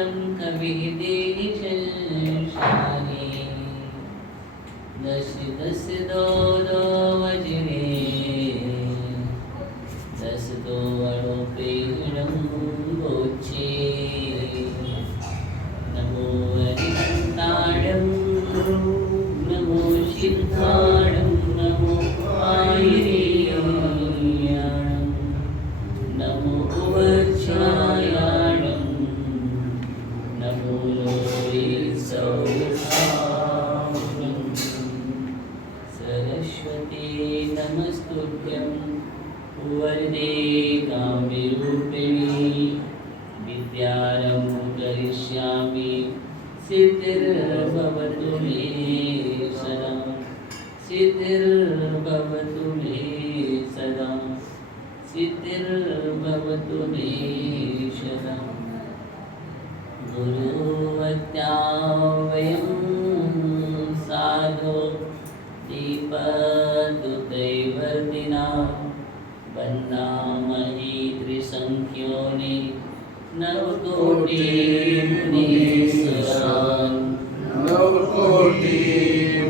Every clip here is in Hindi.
पूर्णं कविदेशंशाने दश दस दो दो वज्रे दस दो वड़ो प्रेरणं गोचे नमो हरिताणं नमो सिद्धाणं नमो आयर्याणं नमो उवच्छायाणं नमो लोके सौभाग्यं सरस्वती नमस्तुभ्यं वरदे कामरूपिणी विद्यारम्भं करिष्यामि सिद्धिर्भवतु मे सदा सिद्धिर्भवतु मे सदा सिद्धिर्भवतु मे सदा गुरुवत्या वयं साधो दीपदुतैवर्तिना वन्दामहि त्रिसङ्ख्योनि नवकोटि मुनीश्वरान् नवकोटि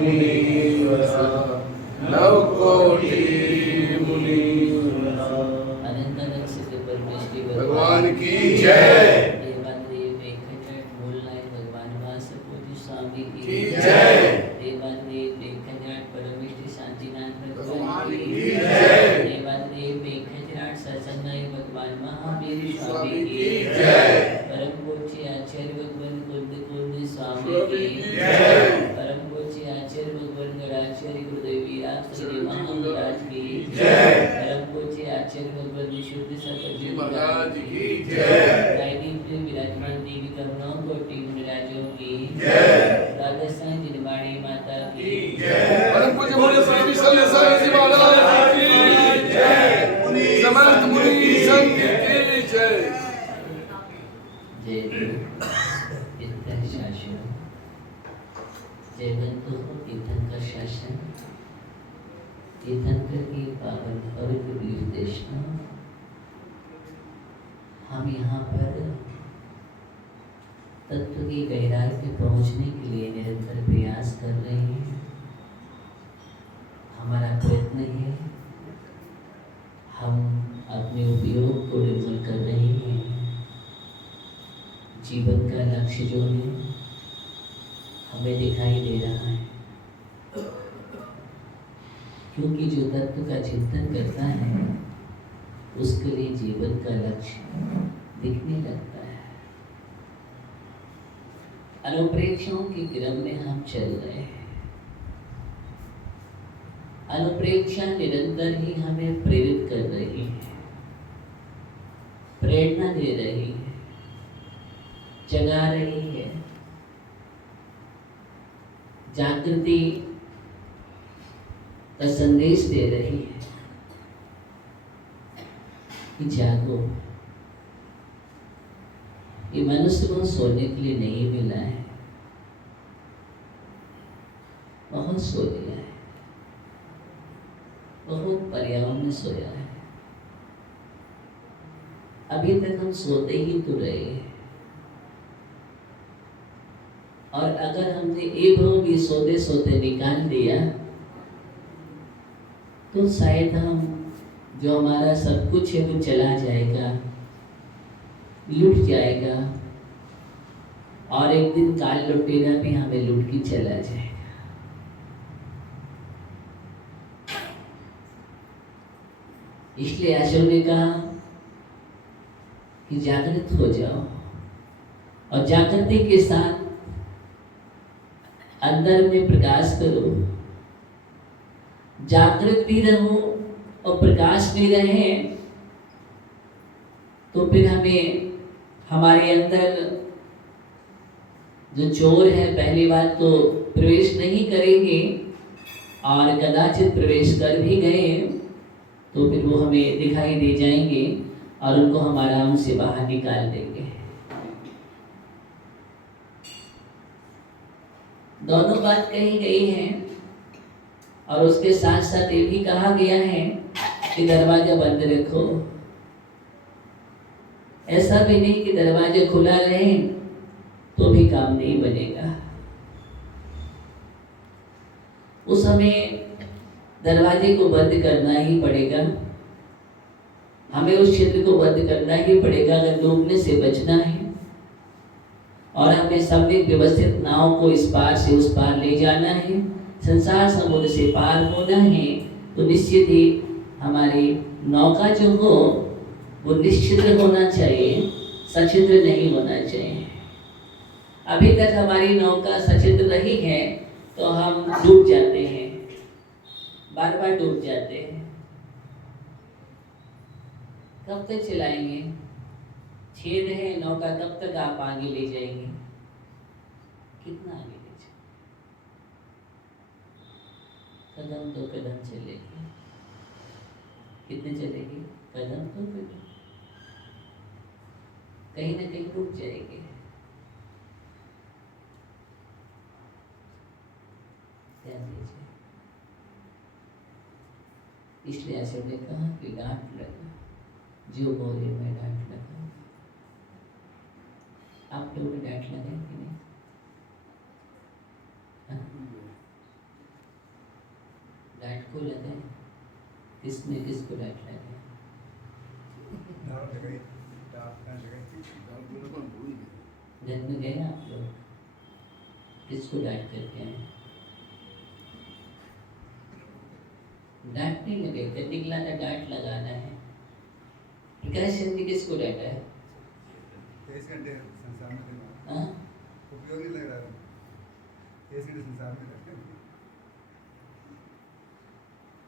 मुनीश्वरान् अनंत सिद्ध परमेश्वरी भगवान की जय। देवादेव एकघट मूलनायक भगवान वासुदेव स्वामी की जय। देवादेव एकघट परमेश्वरी शांतिनाथ भगवान की की जय। देवादेव एकघट सत्संगाई भगवान महावीर स्वामी की जय। परम पूज्य आचार्य भगवान कुंद स्वामी की जय। परम पूज्य आचार्य भगवान गणाचार्य गुरुदेव वीराज श्री महाराज की जय। परम पूज्य आचार्य भगवान विशुद्ध सतजी महाराज की जय। गायनी प्रिय विराजमान देवी करुणाओं कोटि मुनिराजों की जय। राजस्थान जिनवाणी माता की जय। परम पूज्य बोले स्वामी सल्लेसाई जी महाराज की जय। समस्त मुनि संघ की जय। जय तीर्थंकर शासन जय बंधु तीर्थंकर शासन तीर्थंकर की पावन पवित्र वीर देशना हम यहाँ पर तत्व की गहराई में पहुँचने के लिए निरंतर प्रयास कर रहे हैं। हमारा प्रयत्न है हम अपने उपयोग को निर्मल कर रहे हैं। जीवन का लक्ष्य जो है हमें दिखाई दे रहा है, क्योंकि जो तत्व का चिंतन करता है उसके लिए जीवन का लक्ष्य दिखने लगता है। अनुप्रेक्षाओं के क्रम में हम चल रहे हैं। अनुप्रेक्षा निरंतर ही हमें प्रेरित कर रही है, प्रेरणा दे रही है, जगा रही है, जागृति का संदेश दे रही है कि जागो। ये मनुष्य को सोने के लिए नहीं मिला है, बहुत सो लिया है, बहुत पर्यावरण में सोया है। अभी तक हम सोते ही तो रहे हैं, और अगर हमने एक भी सोते सोते निकाल दिया तो शायद हम जो हमारा सब कुछ है वो चला जाएगा, लुट जाएगा, और एक दिन काल लुटेरा भी हमें लुट के चला जाएगा। इसलिए आशा ने कहा कि जागृत हो जाओ, और जागृति के साथ अंदर में प्रकाश करो। जागृत भी रहो और प्रकाश भी रहे तो फिर हमें हमारे अंदर जो चोर है पहली बात तो प्रवेश नहीं करेंगे, और कदाचित प्रवेश कर भी गए तो फिर वो हमें दिखाई दे जाएंगे और उनको हम आराम से बाहर निकाल देंगे। दोनों बात कही गई है, और उसके साथ साथ ये भी कहा गया है कि दरवाजा बंद रखो। ऐसा भी नहीं कि दरवाजा खुला रहे तो भी काम नहीं बनेगा। उस हमें दरवाजे को बंद करना ही पड़ेगा, हमें उस क्षेत्र को बंद करना ही पड़ेगा अगर डूबने से बचना है। और हमें सम्यक व्यवस्थित नाव को इस पार से उस पार ले जाना है, संसार समुद्र से पार होना है। तो निश्चित ही हमारी नौका जो हो वो निश्चिद्र होना चाहिए, सचिद्र नहीं होना चाहिए। अभी तक हमारी नौका सचिद्र रही है तो हम डूब जाते हैं, बार बार डूब जाते हैं। कब तक चलाएंगे? छेद है नौका, कब तक आप आगे ले जाएंगे? कितना आगे ले जाएंगे? कदम तो कदम चलेगी। कितने चलेगी? कदम तो कदम, कहीं ना कहीं रुक जाएंगे। ध्यान दीजिए, इसलिए ऐसे ने कहा कि डांट लगा जो बोले मैं डांट लगा। आप लोगों ने डांट लगाई कि नहीं? डांट को लगाए? किसने किसको डांट लगाई? घर में गए आप लोग, किसको डांट करके आए? डांट नहीं लगे, जब निकला था डांट लगाना है। प्रकाश चंद जी किसको डांटा है? उपयोगी लग रहा है, संसार में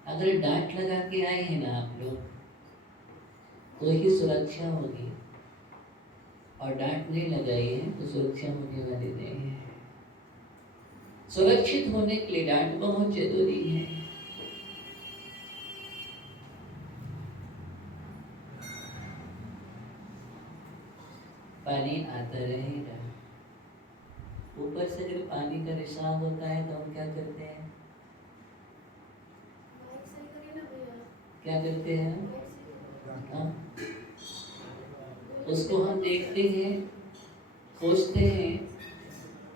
अगर डांट लगा के आए हैं ना आप लोग तो ही सुरक्षा होगी, और डांट नहीं लगाई है तो सुरक्षा होने वाली नहीं है। सुरक्षित होने के लिए डांट बहुत जरूरी है। पानी आता रहेगा। ऊपर से अगर पानी का रिसाव होता है तो हम क्या करते हैं? क्या करते हैं? उसको हम देखते हैं, खोजते हैं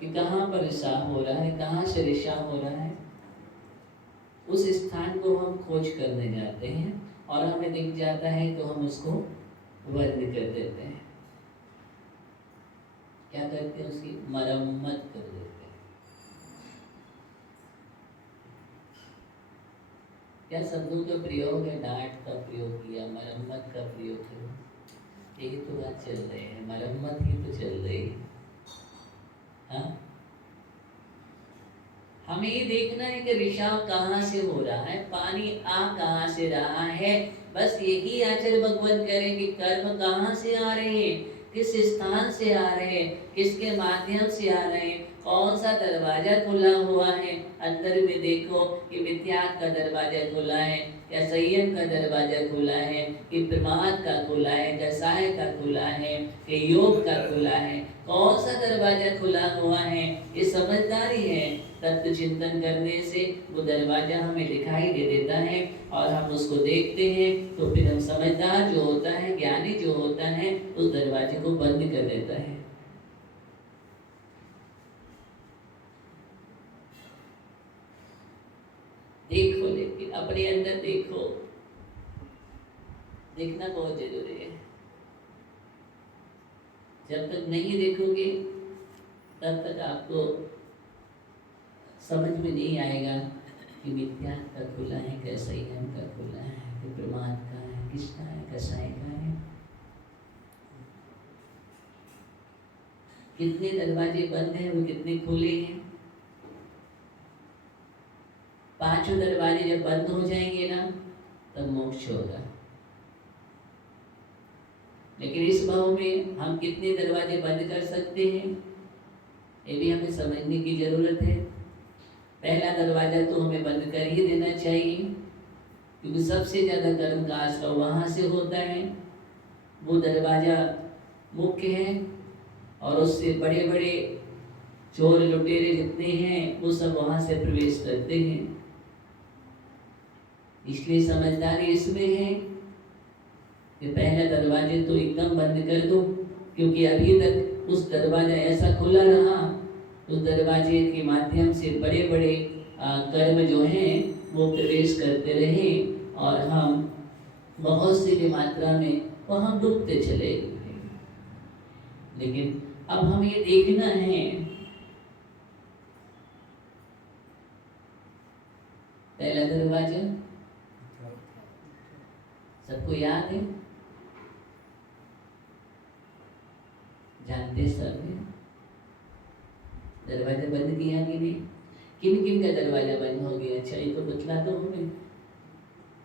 कि कहाँ पर रिसाव हो रहा है, कहाँ से रिसाव हो रहा है। उस स्थान को हम खोज करने जाते हैं और हमें दिख जाता है तो हम उसको बंद कर देते हैं। क्या करते हैं? उसकी मरम्मत कर देते हैं। क्या शब्दों का प्रयोग है? डांट का प्रयोग किया, मरम्मत का प्रयोग किया। यही तो बात चल रही है, मरम्मत ही तो चल रही है। हाँ, हमें ये देखना है कि रिसाव कहाँ से हो रहा है, पानी आ कहाँ से रहा है। बस यही आचार्य भगवान करें कि कर्म कहाँ से आ रहे हैं, किस स्थान से आ रहे हैं, किसके माध्यम से आ रहे हैं, कौन सा दरवाजा खुला हुआ है। अंदर में देखो कि मिथ्यात्व का दरवाजा खुला है, क्या संयम का दरवाजा खुला है, कि प्रमाद का खुला है, कसाय का खुला है, कि योग का खुला है, कौन सा दरवाजा खुला हुआ है। ये समझदारी है। तत्व चिंतन करने से वो दरवाजा हमें दिखाई दे देता है और हम उसको देखते हैं तो फिर हम समझदार जो होता है, ज्ञानी जो होता है, उस दरवाजे को बंद कर देता है। देखो, लेकिन अपने अंदर देखो, देखना बहुत जरूरी है। जब तक नहीं देखोगे तब तक आपको समझ में नहीं आएगा कि मिथ्या का खुला है, कैसा संयम का खुला है, कि प्रमाद का है, किसका है, कसाय का है। कितने दरवाजे बंद हैं, वो कितने खुले हैं। पांचों दरवाजे जब बंद हो जाएंगे ना तब मोक्ष होगा। लेकिन इस भाव में हम कितने दरवाजे बंद कर सकते हैं, ये भी हमें समझने की जरूरत है। पहला दरवाजा तो हमें बंद कर ही देना चाहिए, क्योंकि सबसे ज्यादा कर्म का आश्रय वहां से होता है। वो दरवाजा मुख्य है और उससे बड़े बड़े चोर लुटेरे जितने हैं वो सब वहां से प्रवेश करते हैं। इसलिए समझदारी इसमें है कि पहले दरवाजे तो एकदम बंद कर दो, क्योंकि अभी तक उस दरवाजा ऐसा खुला रहा, उस दरवाजे के माध्यम से बड़े बड़े कर्म जो हैं वो प्रवेश करते रहे और हम बहुत सी भी मात्रा में वहाँ डूबते चले गए। लेकिन अब हमें ये देखना है, पहला दरवाजा सबको याद है, जानते सब है। दरवाजा बंद किया कि नहीं? किन किन का दरवाजा बंद हो गया? अच्छा ये तो बतला दो हमें।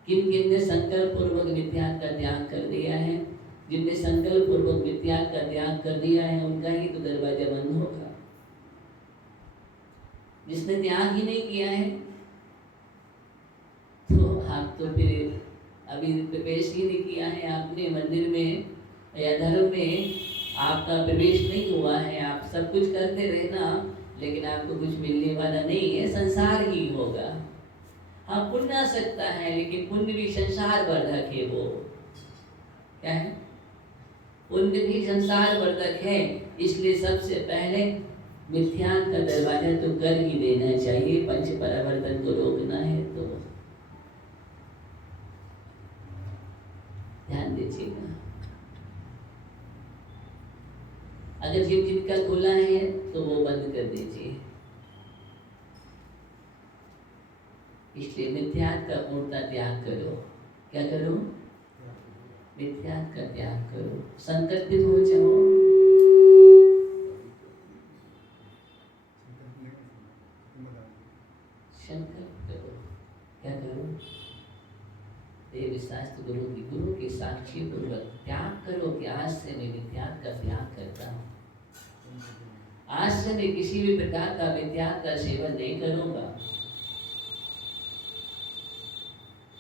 किन किन ने संकल्प पूर्वक मिथ्या का त्याग कर दिया है? जिनने संकल्प पूर्वक मिथ्या का त्याग कर दिया है उनका ही तो दरवाजा बंद होगा। जिसने त्याग ही नहीं किया है तो आप तो फिर अभी प्रवेश ही नहीं किया है आपने मंदिर में या धर्म में, आपका प्रवेश नहीं हुआ है। आप सब कुछ करते रहना लेकिन आपको कुछ मिलने वाला नहीं है, संसार ही होगा। हाँ पुण्य आ सकता है लेकिन पुण्य भी संसार वर्धक है। वो क्या है? पुण्य भी संसार वर्धक है। इसलिए सबसे पहले मिथ्या का दरवाजा तो कर ही देना चाहिए। पंच परावर्तन को रोकना है तो ध्यान दीजिएगा। अगर जिनका खुला है तो वो बंद कर दीजिए। इसलिए मिथ्या का पूर्णता त्याग करो। क्या करो? मिथ्या का त्याग करो। संकल्पित हो जाओ। संकल्प करो। क्या करो? देव शास्त्र गुरु के साक्षी पूर्वक त्याग करो कि आज से मैं मिथ्या का त्याग करता हूँ। आज से मैं किसी भी प्रकार का मिथ्या का सेवन नहीं करूंगा।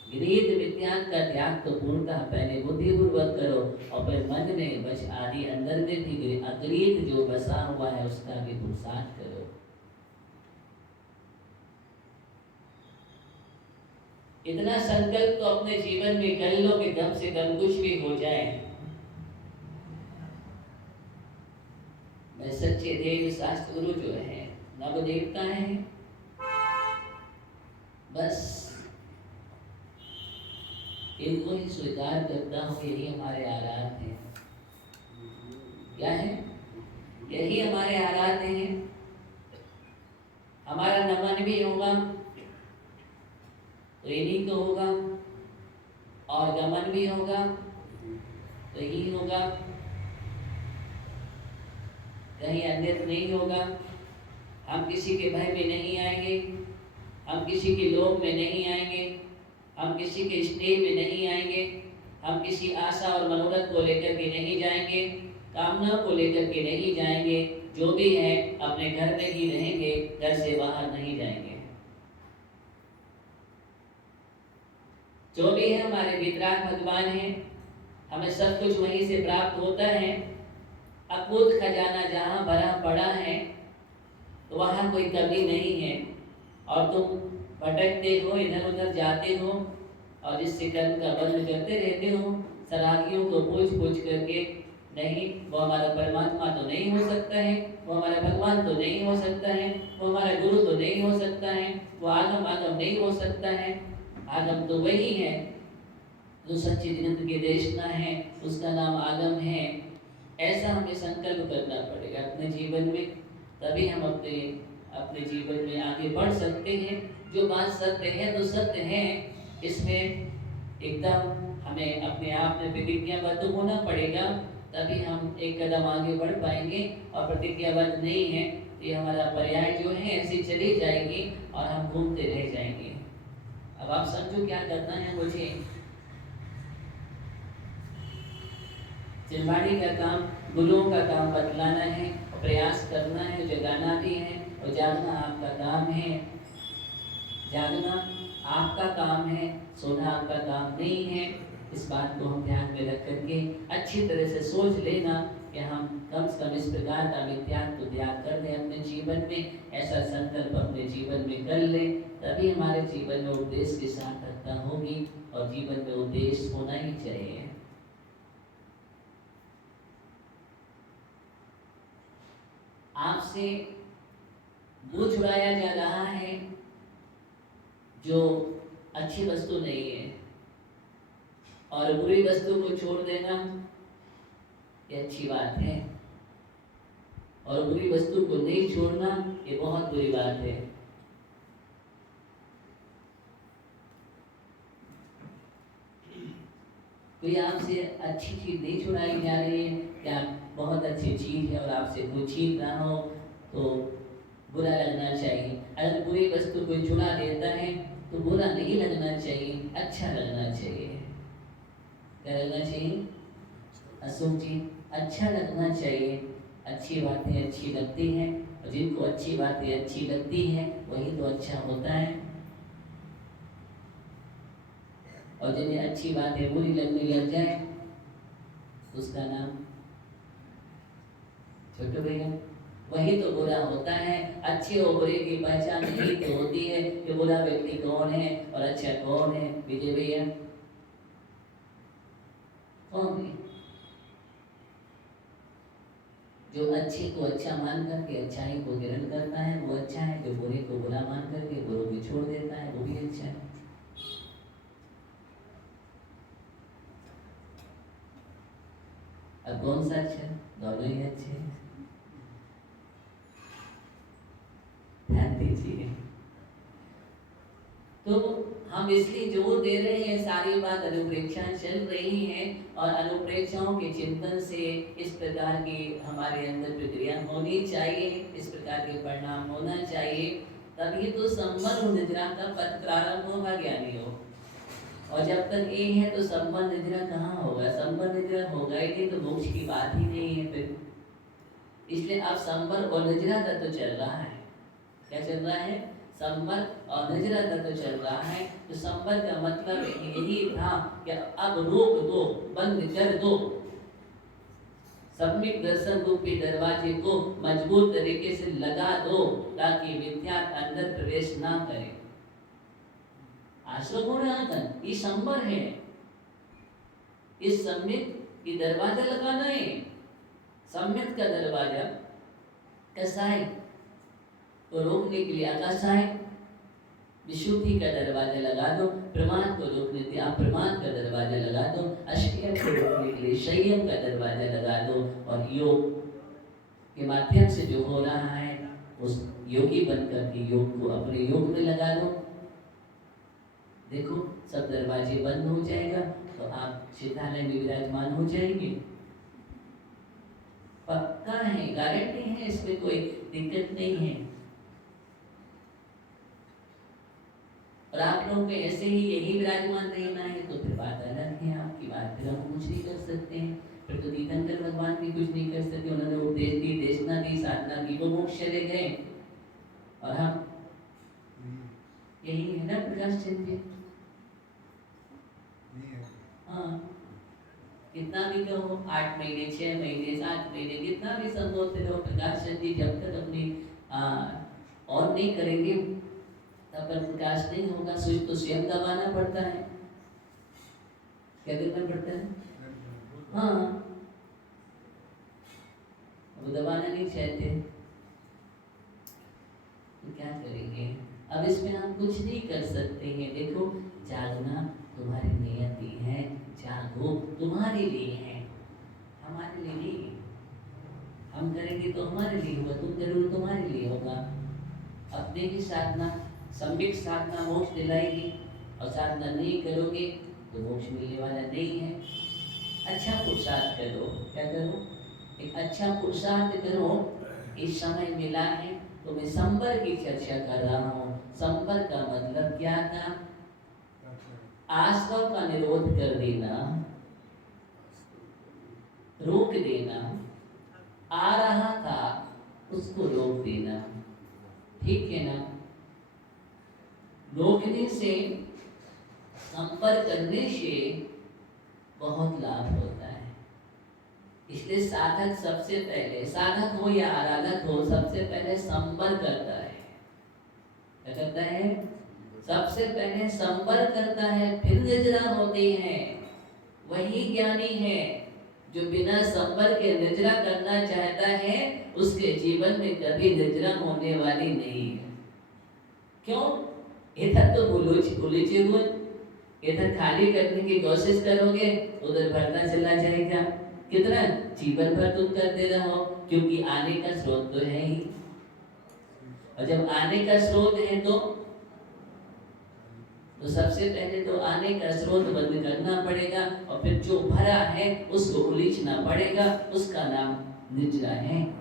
गृहीत मिथ्या का त्याग तो पूर्णतः पहले बुद्धिपूर्वक करो और फिर मन में बस आदि अंदर में भी अगृहीत जो बसा हुआ है उसका भी पुरुषार्थ करो। इतना संकल्प तो अपने जीवन में कर लो कि कम से कम कुछ भी हो जाए। मैं सच्चे देव शास्त्र गुरु जो है नव देवता है, बस इनको ही स्वीकार करता हूँ। यही हमारे आराध्य हैं। क्या है? यही हमारे आराध्य हैं। हमारा नमन भी होगा तो इन्हीं को होगा और गमन भी होगा तो यही होगा, कहीं अन्यत्र नहीं होगा। हम किसी के भय में नहीं आएंगे, हम किसी के लोभ में नहीं आएंगे, हम किसी के स्नेह में नहीं आएंगे, हम किसी आशा और मनोरथ को लेकर के नहीं जाएंगे, कामना को लेकर के नहीं जाएंगे। जो भी है अपने घर में ही रहेंगे, घर से बाहर नहीं जाएंगे। जो भी है हमारे वितराग भगवान है, हमें सब कुछ वहीं से प्राप्त होता है। अकूत खजाना जहाँ भरा पड़ा है तो वहाँ कोई कमी नहीं है। और तुम भटकते हो, इधर उधर जाते हो और जिससे कर्म का बंध करते रहते हो, सरागियों को पूछ पूछ करके, नहीं वो हमारा परमात्मा तो नहीं हो सकता है, वो हमारा भगवान तो नहीं हो सकता है, वो हमारा गुरु तो नहीं हो सकता है, वो आगम आगम नहीं हो सकता है। आगम तो वही है जो सच्चिदानंद के देशना है, उसका नाम आगम है। ऐसा हमें संकल्प करना पड़ेगा अपने जीवन में, तभी हम अपने जीवन में आगे बढ़ सकते हैं। जो बात सत्य है तो सत्य है, इसमें एकदम हमें अपने आप में प्रतिज्ञाबद्ध होना पड़ेगा, तभी हम एक कदम आगे बढ़ पाएंगे। और प्रतिज्ञाबद्ध नहीं है तो ये हमारा पर्याय जो है ऐसी चली जाएगी और हम घूमते रह जाएंगे। अब आप समझो क्या करना है। मुझे चिल्वाड़ी का काम, गुरुओं का काम बतलाना है, प्रयास करना है, जगाना भी है और जागना आपका काम है। जागना आपका काम है, सोना आपका काम नहीं है। इस बात को हम ध्यान में रख करके अच्छी तरह से सोच लेना कि हम कम से कम इस प्रकार का मिथ्या को त्याग कर दें अपने जीवन में। ऐसा संकल्प अपने जीवन में कर लें, तभी हमारे जीवन में उद्देश्य की सार्थकता होगी और जीवन में उद्देश्य होना ही चाहिए। आपसे वो छुड़ाया जा रहा है जो अच्छी वस्तु नहीं है, और बुरी वस्तु को छोड़ देना ये अच्छी बात है, और बुरी वस्तु को नहीं छोड़ना ये बहुत बुरी बात है। कोई आपसे अच्छी चीज नहीं छुड़ाई जा रही है, क्या बहुत अच्छी चीज है और आपसे कोई छीन रहा हो तो बुरा लगना चाहिए। अगर बुरी वस्तु कोई छुड़ा देता है तो बुरा नहीं लगना चाहिए, अच्छा लगना चाहिए। क्या लगना चाहिए? अशोक जी, अच्छा लगना चाहिए। अच्छी बातें अच्छी लगती हैं, और जिनको अच्छी बातें अच्छी लगती हैं वही तो अच्छा होता है, और जिन्हें अच्छी बातें बुरी लगने लग जाए उसका नाम छोटे भैया वही तो बुरा होता है। अच्छे और बुरे की पहचान यही तो होती है कि बुरा व्यक्ति कौन है और अच्छा कौन है। विजय भैया कौन है? जो अच्छे को अच्छा मान करके अच्छाई को ग्रहण करता है वो अच्छा है, जो बुरे को बुरा मान करके बुरे को छोड़ देता है वो भी अच्छा है। अब कौन सा अच्छा है? दोनों ही अच्छे हैं, ध्यान दीजिए। तो हम इसलिए जोर दे रहे हैं, सारी बात अनुप्रेक्षा चल रही है, और अनुप्रेक्षाओं के चिंतन से इस प्रकार की हमारे अंदर प्रक्रिया होनी चाहिए, इस प्रकार के परिणाम होना चाहिए, तभी तो संबंध निद्रा का पथ प्रारंभ होगा ज्ञानियों। और जब तक ये है तो संबंध निद्रा कहाँ होगा? संबंध निद्रा होगा ही नहीं तो मोक्ष की बात ही नहीं है फिर। इसलिए अब संबंध और निद्रा का तो चल रहा है। क्या चल रहा है? संबंध और निद्रा का तो चल रहा है। तो संबंध का मतलब यही था कि अब रोक दो, बंद कर दो, सम्यक दर्शन रूपी दरवाजे को मजबूत तरीके से लगा दो ताकि मिथ्या अंदर प्रवेश ना करे। आश्रम हो रहा था, ये संबर है, इस सम्यक ये दरवाजा लगाना है। सम्यक का दरवाजा कसाय को रोकने के लिए अकसाय, विशुद्धि का दरवाजा लगा दो, प्रमाद को रोकने के लिए अप्रमाद का दरवाजा लगा दो, अश्चर्य को रोकने के लिए संयम का दरवाजा लगा दो, और योग के माध्यम से जो हो रहा है उस योगी बनकर के योग को अपने योग में लगा दो। देखो सब दरवाजे बंद हो जाएगा तो आप चितालय में विराजमान हो जाएंगे, पक्का है, गारंटी है, इसमें कोई दिक्कत नहीं है। और आप लोगों को ऐसे ही यही विराजमान रहना है तो फिर बात अलग है, आपकी बात फिर हम कुछ नहीं कर सकते हैं। फिर तो तीर्थंकर भगवान भी कुछ नहीं कर सकते, उन्होंने उपदेश दी, देशना दी, साधना की, वो मोक्ष चले गए, और हम यही है ना प्रकाश चंद्र। हाँ, कितना भी कहो, 8 महीने 6 महीने 7 महीने कितना भी संबोधते रहो, प्रकाश चंद्र जी जब तक अपनी और नहीं करेंगे तब तक प्रकाश नहीं होगा। स्विच तो स्वयं दबाना पड़ता है, क्या करना पड़ता है? हाँ, वो दबाना नहीं चाहते तो क्या करेंगे? अब इसमें हम कुछ नहीं कर सकते हैं। देखो, जागना तुम्हारी नियति है, जागो, तुम्हारे लिए है, हमारे लिए नहीं। हम करेंगे तो हमारे लिए होगा, तुम करोगे तो तुम्हारे लिए होगा। अपने की साधना, सम्यक साधना मोक्ष दिलाएगी, और साधना नहीं करोगे तो मोक्ष मिलने वाला नहीं है। अच्छा पुरुषार्थ करो, क्या करो? एक अच्छा पुरुषार्थ करो। इस समय मिला है तो मैं संबर की चर्चा कर रहा हूँ। संबर का मतलब क्या था? आश्रव का निरोध कर देना, रोक देना, आ रहा था उसको रोक देना, ठीक है ना? रोकने से, संपर्क करने से बहुत लाभ होता है। इसलिए साधक सबसे पहले, साधक हो या आराधक हो, सबसे पहले संपर्क करता है। क्या करता है? सबसे पहले संपर्क करता है, फिर निद्रा होती है। वही ज्ञानी है जो बिना संबर के निद्रा करना चाहता है उसके जीवन में कभी निद्रा होने वाली नहीं है। क्यों? इधर तो उलझे हुए, इधर खाली करने की कोशिश करोगे उधर भरना चला जाएगा। कितना जीवन भर तुम करते रहो, क्योंकि आने का स्रोत तो है ही। और जब आने का स्रोत है तो सबसे पहले तो आने का स्रोत बंद करना पड़ेगा, और फिर जो भरा है उसको उलीचना पड़ेगा, उसका नाम निद्रा है।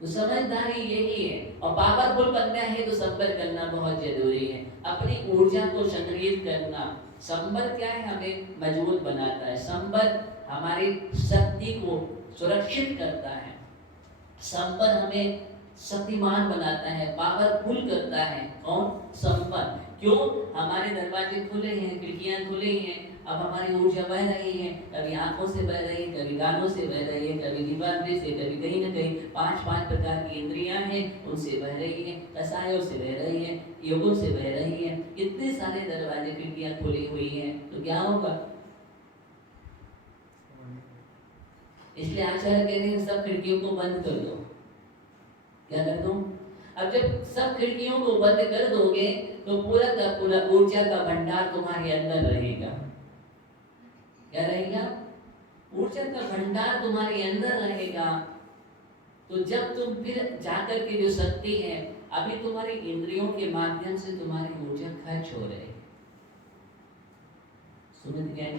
तो समझदारी यही है। और पावरफुल बनना है तो संबर करना बहुत जरूरी है। अपनी ऊर्जा को संग्रहित करना। संबर क्या है? हमें मजबूत बनाता है। संबर हमारी शक्ति को सुरक्षित करता है। संबर हमें शक्तिमान बनाता है, पावरफुल करता है। कौन? संबर। क्यों? हमारे दरवाजे खुले हैं, खिड़कियां खुली हैं, अब हमारी ऊर्जा बह रही है। कभी आंखों से बह रही है, कभी कानों से बह रही है, कभी जीवांद्रिय से, कभी कहीं न कहीं 5 प्रकार की इंद्रियां हैं उनसे बह रही है, कसायों से बह रही है, योगों से बह रही है। इतने सारे दरवाजे खिड़कियां खुली हुई हैं, तो क्या होगा? इसलिए आचार्य कहते हैं सब खिड़कियों को बंद कर दो। क्या कर दो? अब जब सब खिड़कियों को बंद कर दोगे तो पूरा का पूरा ऊर्जा का भंडार तुम्हारे अंदर रहेगा। क्या रहेगा? ऊर्जा का भंडार तुम्हारे अंदर रहेगा। तो जब तुम फिर जाकर के जो शक्ति है, अभी तुम्हारी इंद्रियों के माध्यम से तुम्हारी ऊर्जा खर्च हो रही है। समझ गए?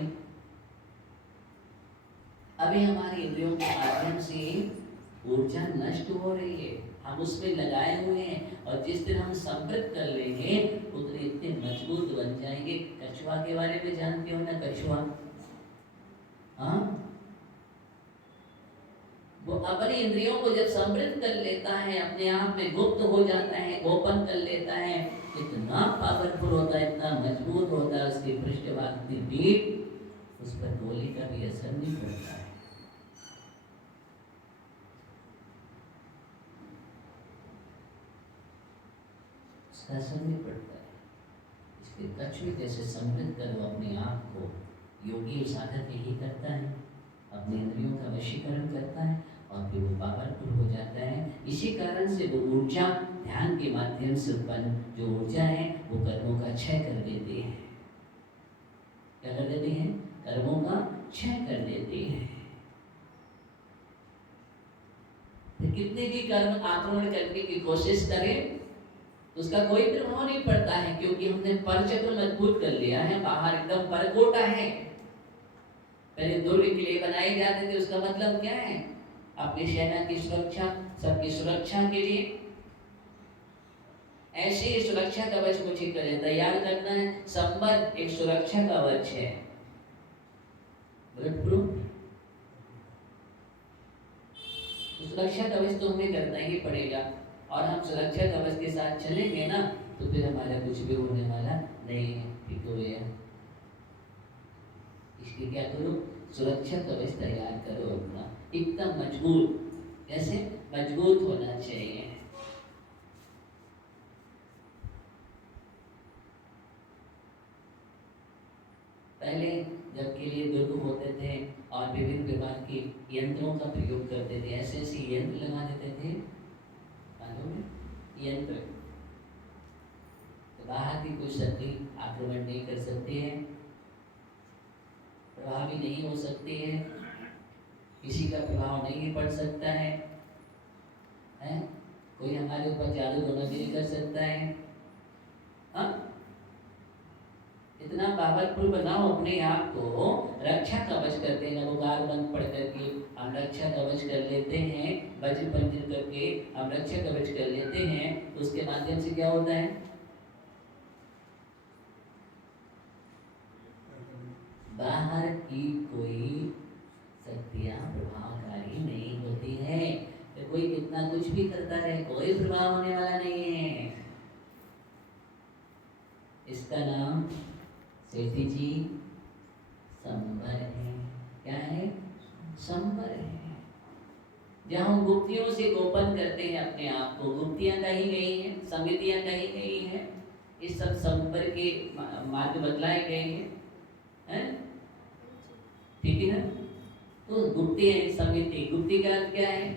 अभी हमारी इंद्रियों के माध्यम से ऊर्जा नष्ट हो रही है, हम उसमें लगाए हुए हैं। और जिस दिन हम समृद्ध कर लेंगे उतने इतने मजबूत बन जाएंगे। कछुआ के बारे में जानते हो ना? कछुआ, हाँ, वो अपनी इंद्रियों को जब समृद्ध कर लेता है, अपने आप में गुप्त हो जाता है, ओपन कर लेता है, इतना पावरफुल होता है, इतना मजबूत होता है, उसकी पृष्ठभाग की पीठ, उस पर गोली का भी असर नहीं पड़ता है। उसका असर नहीं पड़ता है। इसके कछुए जैसे समृद्ध करो अपने आप को। योगी साधक यही करता है, अपने इंद्रियों का वशीकरण करता है और फिर वो पावरफुल हो जाता है। इसी कारण से वो ऊर्जा ध्यान के माध्यम से उत्पन्न जो ऊर्जा है वो कर्मों का क्षय कर देती है। क्या कर देती है? कर्मों का क्षय कर देती है। तो कितने भी कर्म आक्रमण करने की कोशिश करें तो उसका कोई प्रभाव नहीं पड़ता है, क्योंकि हमने परचक्र मजबूत कर लिया है। बाहर एकदम परकोटा है। पहले दुर्ग किले बनाए जाते थे, उसका मतलब क्या है? अपनी सेना की सुरक्षा, सबकी सुरक्षा के लिए। ऐसे ही सुरक्षा कवच मुझे करें तैयार करना है। संबर एक सुरक्षा कवच है, बुलेट प्रूफ। सुरक्षा कवच तो हमें करना ही पड़ेगा, और हम सुरक्षा कवच के साथ चलेंगे ना तो फिर हमारा कुछ भी होने वाला नहीं है। ठीक हो गया? इसलिए क्या करो? सुरक्षा कवच तैयार करो अपना, एकदम मजबूत। कैसे मजबूत होना चाहिए? पहले जब के लिए दुर्ग होते थे और विभिन्न प्रकार के यंत्रों का प्रयोग करते थे, ऐसे ऐसे यंत्र लगा देते थे, यंत्र, तो बाहर की कोई शक्ति आक्रमण नहीं कर सकती है, प्रभावी नहीं हो सकती है, किसी का प्रभाव नहीं पड़ सकता है, कोई हमारे ऊपर जादू टोना भी नहीं कर सकता है। हाँ, इतना पावरफुल बनाओ अपने आप को। रक्षा कवच करते हैं, नवोगार मंत्र पढ़ करके हम रक्षा कवच कर लेते हैं, वज्र पंजन करके हम रक्षा कवच कर लेते हैं, तो उसके माध्यम से क्या होता है? बाहर की कोई शक्तियां प्रभावकारी नहीं होती है। तो कोई कितना कुछ भी करता रहे, कोई प्रभाव होने वाला नहीं है। इसका नाम सेठी जी संबर है। क्या है? संबर है। जहाँ हम गुप्तियों से गोपन करते हैं अपने आप को, गुप्तियां कही गई हैं, समितियां कही गई हैं, इस सब संबर के मार्ग बतलाए गए हैं। समिति ना, तो गुप्ती है समिति। गुप्ती का अर्थ क्या है?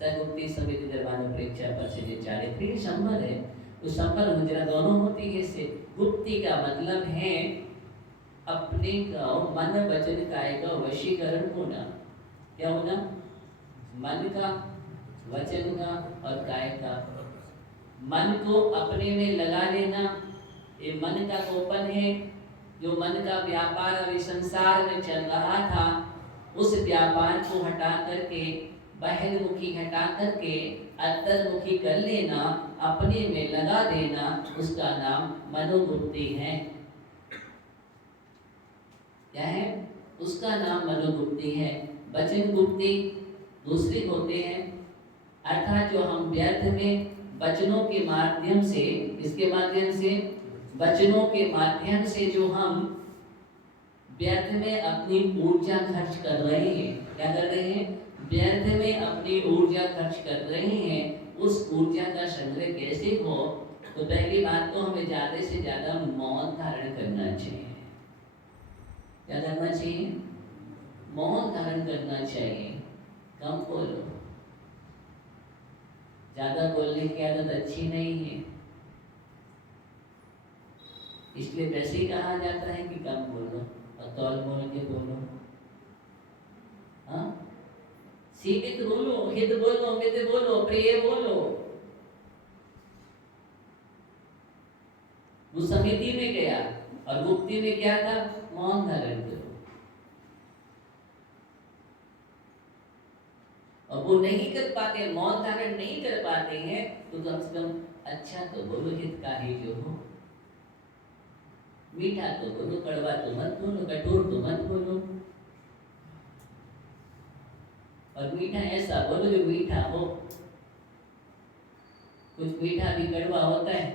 सगुप्ती समिति दरबार परीक्षा पर से चारित्र्य संबल है, तो संबल मुद्रा दोनों होती है। इससे गुप्ती का मतलब है अपने का मन वचन काय का वशीकरण होना। क्या होना? मन का, वचन का और काय का। मन को अपने में लगा लेना, ये मन का गोपन है। जो मन का व्यापार अभी संसार में चल रहा था, उस व्यापार को हटा करके, बहिर्मुखी हटा करके अंतर्मुखी कर लेना, अपने में लगा देना, उसका नाम मनोगुप्ती है। क्या है? उसका नाम मनोगुप्ती है। वचन गुप्ती दूसरे होते हैं, अर्थात जो हम व्यर्थ में वचनों के माध्यम से, इसके माध्यम से, वचनों के माध्यम से जो हम व्यर्थ में अपनी ऊर्जा खर्च कर रहे हैं। क्या कर रहे हैं? व्यर्थ में अपनी ऊर्जा खर्च कर रहे हैं। उस ऊर्जा का संग्रह कैसे हो? तो पहली बात तो हमें ज्यादा से ज्यादा मौन धारण करना चाहिए। क्या करना चाहिए? मौन धारण करना चाहिए। कम बोलो, ज्यादा बोलने की आदत अच्छी नहीं है, इसलिए वैसे ही कहा जाता है कि कम बोलो और तौल बोल के बोलो। हाँ, सीमित बोलो, हित बोलो, मित बोलो, प्रिय बोलो। वो समिति में गया और गुप्ती में क्या था? मौन धारण करो। और वो नहीं कर पाते, मौन धारण नहीं कर पाते हैं, तो कम से कम अच्छा तो बोलो, हितकारी जो हो। मीठा तो बोलो, कड़वा तो मत बोलो, कठोर तो मत बोलो। और मीठा ऐसा बोलो जो मीठा हो। कुछ मीठा भी कड़वा होता है।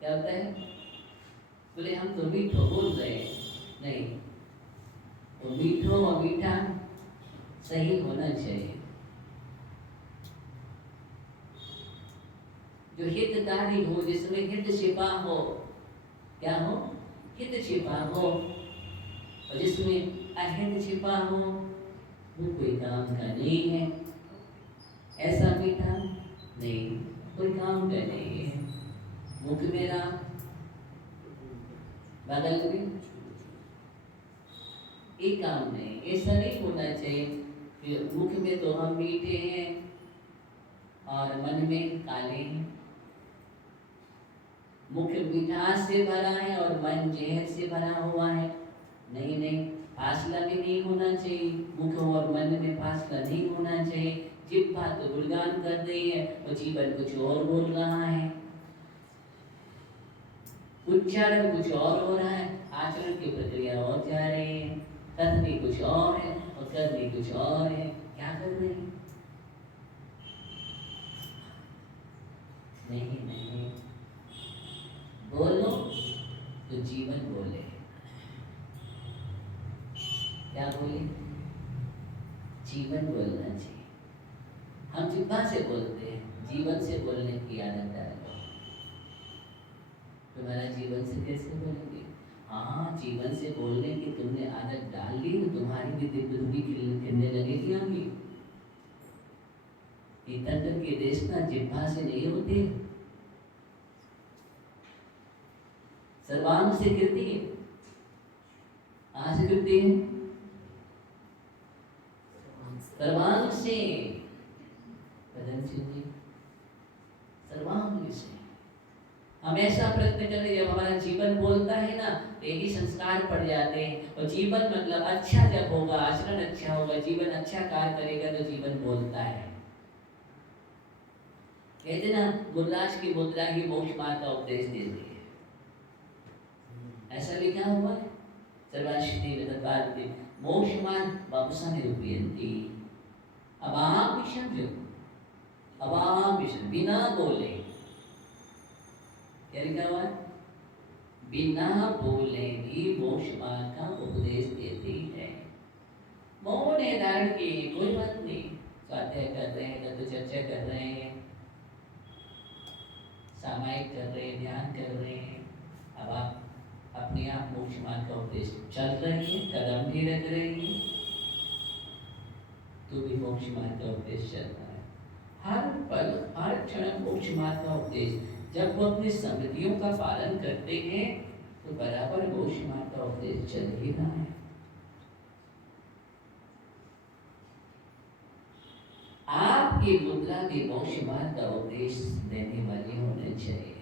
क्या होता है? बोले हम तो मीठो बोल रहे हैं, नहीं, तो मीठो और मीठा सही होना चाहिए। जो हितकारी हो, जिसमें हित छिपा हो, क्या हो? हित छिपा हो। और जिसमें अहित छिपा हो, वो कोई काम का नहीं है। ऐसा मीठा नहीं, कोई काम का नहीं है। मुख मेरा, बगल में, एक काम नहीं। ऐसा नहीं होना चाहिए कि मुख में तो हम मीठे हैं और मन में काले हैं। मुख मिठास से भरा है और मन जहर से भरा हुआ है। नहीं नहीं, फासला भी नहीं होना चाहिए। मुख और मन में फासला नहीं होना चाहिए। जिह्वा तो गुणगान कर रही है और जीवन कुछ और बोल रहा है। उच्चारण कुछ और हो रहा है, आचरण की प्रक्रिया और जा रही है। कथनी कुछ और है और करनी कुछ और है। क्या कर रहे हैं? नहीं नहीं, बोलो तो जीवन बोले। क्या बोले? जीवन बोलना चाहिए। हम जिह्वा से बोलते हैं, जीवन से बोलने की आदत डालो। तुम्हारा जीवन से कैसे बोलेंगे? हाँ, जीवन से बोलने की तुमने आदत डाल ली तो तुम्हारी भी दिव्य खिलने लगेगी आगे। तीर्थंकर के देश ना जिह्वा से नहीं होते, सर्वांग से गिरती है। कहाँ से गिरती है? सर्वांग से। बदन से, सर्वांग से। हम ऐसा प्रयत्न करें, जब हमारा जीवन बोलता है ना, तो यही संस्कार पड़ जाते हैं। और जीवन मतलब अच्छा जब होगा, आचरण अच्छा होगा, जीवन अच्छा कार्य करेगा तो जीवन बोलता है। कहते ना, गुरुदास की मुद्रा ही मोक्ष मार्ग का उपदेश देती है। ऐसा लिखा हुआ है सर्वाश्री वेदपाद मोक्ष मार्ग बाबूसा ने रूपयंती। अब आप भी समझो, अब आप भी बिना बोले, क्या लिखा हुआ है? बिना बोले भी मोक्ष मार्ग का उपदेश देती है। मौन है धारण की, कोई बात नहीं। स्वाध्याय कर रहे हैं, तत्व चर्चा कर रहे हैं, सामायिक कर रहे हैं, ध्यान कर रहे हैं। अब आप अपने आप मोक्ष मार्ग का उपदेश चल रही है, कदम भी रख रही है, तो भी मोक्ष मार्ग का उपदेश चल रहा है। हर पल हर क्षण मोक्ष मार्ग का उपदेश। जब वो अपनी समृद्धियों का पालन करते हैं तो बराबर मोक्ष मार्ग का उपदेश चल ही रहा है। आपकी मुद्रा भी मोक्ष मार्ग का उपदेश देने वाली होनी चाहिए।